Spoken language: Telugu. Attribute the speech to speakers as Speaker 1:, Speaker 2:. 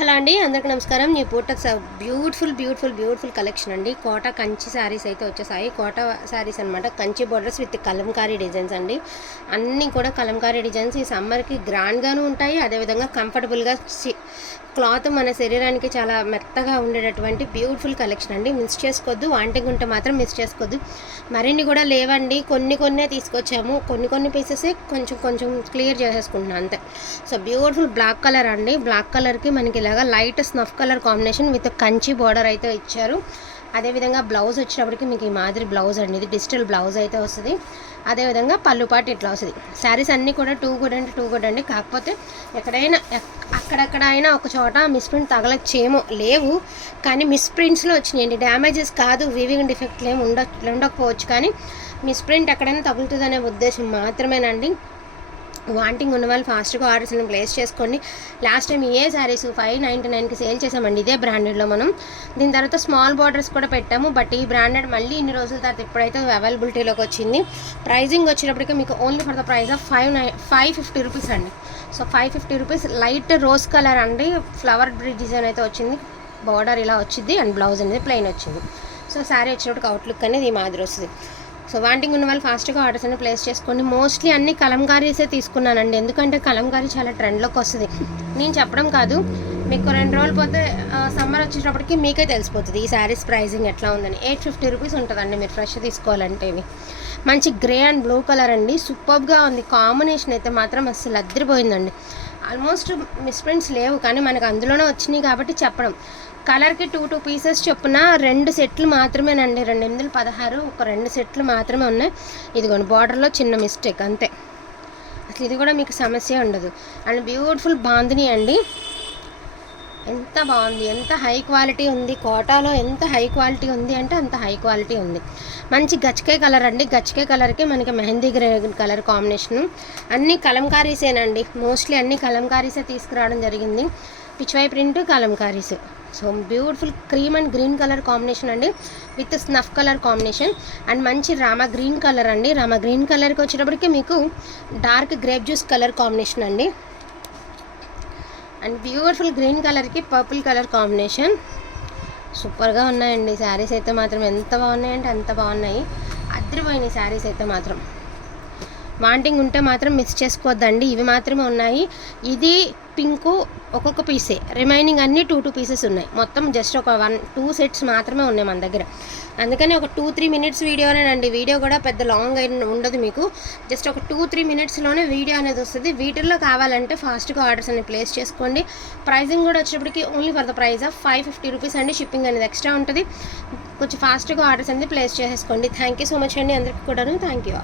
Speaker 1: హలో అండి అందరికీ నమస్కారం. నీ పూట బ్యూటిఫుల్ బ్యూటిఫుల్ బ్యూటిఫుల్ కలెక్షన్ అండి. కోట కంచి శారీస్ అయితే వచ్చేసాయి. కోట శారీస్ అనమాట Kanchi borders with kalamkari designs అండి. అన్నీ కూడా కలంకారీ డిజైన్స్. ఈ సమ్మర్కి గ్రాండ్గాను ఉంటాయి అదేవిధంగా కంఫర్టబుల్గా క్లాత్ మన శరీరానికి చాలా మెత్తగా ఉండేటటువంటి బ్యూటిఫుల్ కలెక్షన్ అండి. మిస్ చేసుకోవద్దు. వాంటింగ్ ఉంటే మాత్రం మిస్ చేసుకోవద్దు. మరిన్ని కూడా లేవండి. కొన్ని కొన్నే తీసుకొచ్చాము. కొన్ని కొన్ని పీసెసే కొంచెం కొంచెం క్లియర్ చేసేసుకుంటున్నాను అంతే. సో బ్యూటిఫుల్ బ్లాక్ కలర్ అండి. బ్లాక్ కలర్కి మనకి ఇలాగా light snuff colour combination with Kanchi border అయితే ఇచ్చారు. అదేవిధంగా బ్లౌజ్ వచ్చినప్పటికి మీకు ఈ మాదిరి బ్లౌజ్ అండి ఇది డిజిటల్ బ్లౌజ్ అయితే వస్తుంది. అదేవిధంగా పళ్ళుపాటు ఇట్లా వస్తుంది. శారీస్ అన్నీ కూడా టూ గుడ్ అంటే టూ గుడ్ అండి. కాకపోతే ఎక్కడైనా అక్కడక్కడ అయినా ఒక చోట మిస్ప్రింట్ తగలచ్చేమో లేవు. కానీ మిస్ప్రింట్స్లో వచ్చినాయండి. డ్యామేజెస్ కాదు వీవింగ్ డిఫెక్ట్లు ఏమి ఉండ ఉండకపోవచ్చు. కానీ మిస్ప్రింట్ ఎక్కడైనా తగులుతుందనే ఉద్దేశం మాత్రమేనండి. వాంటింగ్ ఉన్న వాళ్ళు ఫాస్ట్గా ఆర్డర్స్ ప్లేస్ చేసుకోండి. లాస్ట్ టైం ఏ శారీస్ ఫైవ్ నైంటీ నైన్కి సేల్ చేసామండి ఇదే బ్రాండెడ్లో మనం. దీని తర్వాత స్మాల్ బార్డర్స్ కూడా పెట్టాము బట్ ఈ బ్రాండెడ్ మళ్ళీ ఇన్ని రోజుల తర్వాత ఇప్పుడైతే అవైలబిలిటీలోకి వచ్చింది. ప్రైజింగ్ వచ్చేటప్పటికి మీకు only for the price of five nine five fifty rupees అండి. So five fifty rupees light rose colour అండి ఫ్లవర్ డిజైన్ అయితే వచ్చింది. బార్డర్ ఇలా వచ్చింది అండ్ బ్లౌజ్ అనేది ప్లెయిన్ వచ్చింది. సో శారీ వచ్చేటప్పటికి అవుట్లుక్ అనేది ఈ మాదిరి వస్తుంది. సో వాంటింగ్ ఉన్న వాళ్ళు ఫాస్ట్గా ఆర్డర్స్ అన్ని ప్లేస్ చేసుకోండి మోస్ట్లీ అన్ని కలంకారీసే తీసుకున్నానండి. ఎందుకంటే కలంకారీ చాలా ట్రెండ్లోకి వస్తుంది. నేను చెప్పడం కాదు మీకు రెండు రోజులు పోతే సమ్మర్ వచ్చేటప్పటికి మీకే తెలిసిపోతుంది ఈ శారీస్ ప్రైజింగ్ ఎట్లా ఉందని. ఎయిట్ ఫిఫ్టీ రూపీస్ ఉంటుందండి మీరు ఫ్రెష్ తీసుకోవాలంటే ఇవి. మంచి గ్రే అండ్ బ్లూ కలర్ అండి. సూపర్గా ఉంది. కాంబినేషన్ అయితే మాత్రం అస్సలు అద్దరిపోయిందండి. ఆల్మోస్ట్ మిస్ప్రింట్స్ లేవు కానీ మనకు అందులోనే వచ్చినాయి కాబట్టి చెప్పడం. కలర్కి టూ టూ పీసెస్ చొప్పున రెండు సెట్లు మాత్రమేనండి. రెండు ఎనిమిది పదహారు ఒక రెండు సెట్లు మాత్రమే ఉన్నాయి. ఇదిగోండి బార్డర్లో చిన్న మిస్టేక్ అంతే. అసలు ఇది కూడా మీకు సమస్య ఉండదు. అండ్ బ్యూటిఫుల్ బాందిని అండి. ఎంత బాగుంది ఎంత హై క్వాలిటీ ఉంది. కోటాలో ఎంత హై క్వాలిటీ ఉంది అంటే అంత హై క్వాలిటీ ఉంది. మంచి గచ్చకే కలర్ అండి. గచ్చకే కలర్కి మనకి మెహందీ గ్రే కలర్ కాంబినేషను. అన్ని కలంకారీసేనండి. మోస్ట్లీ అన్ని కలంకారీసే తీసుకురావడం జరిగింది. Pichwai print kalamkaris so beautiful cream and green colour combination అండి. With snuff colour combination. And మంచి రామ గ్రీన్ కలర్ అండి. రామా గ్రీన్ కలర్కి వచ్చేటప్పటికి మీకు dark grape juice colour combination అండి. అండ్ బ్యూటిఫుల్ గ్రీన్ కలర్కి పర్పుల్ కలర్ కాంబినేషన్. సూపర్గా ఉన్నాయండి. శారీస్ అయితే మాత్రం ఎంత బాగున్నాయంటే అంత బాగున్నాయి. అద్దరిపోయినాయి శారీస్ అయితే మాత్రం. వాంటింగ్ ఉంటే మాత్రం మిస్ చేసుకోవద్దండి. ఇవి మాత్రమే ఉన్నాయి. ఇది పింకు ఒక్కొక్క పీసే. రిమైనింగ్ అన్నీ టూ టూ పీసెస్ ఉన్నాయి. మొత్తం జస్ట్ ఒక వన్ టూ సెట్స్ మాత్రమే ఉన్నాయి మన దగ్గర. అందుకని ఒక టూ త్రీ మినిట్స్ వీడియోనేనండి. వీడియో కూడా పెద్ద లాంగ్ అయిన ఉండదు మీకు. జస్ట్ ఒక టూ త్రీ మినిట్స్లోనే వీడియో అనేది వస్తుంది. వీటిల్లో కావాలంటే ఫాస్ట్గా ఆర్డర్స్ అనేది ప్లేస్ చేసుకోండి. ప్రైజింగ్ కూడా వచ్చేటప్పటికి only for the price of five fifty rupees అండి. షిప్పింగ్ అనేది ఎక్స్ట్రా ఉంటుంది. కొంచెం ఫాస్ట్గా ఆర్డర్స్ అనేది ప్లేస్ చేసేసుకోండి. థ్యాంక్ యూ సో మచ్ అండి అందరికీ కూడాను. Thank you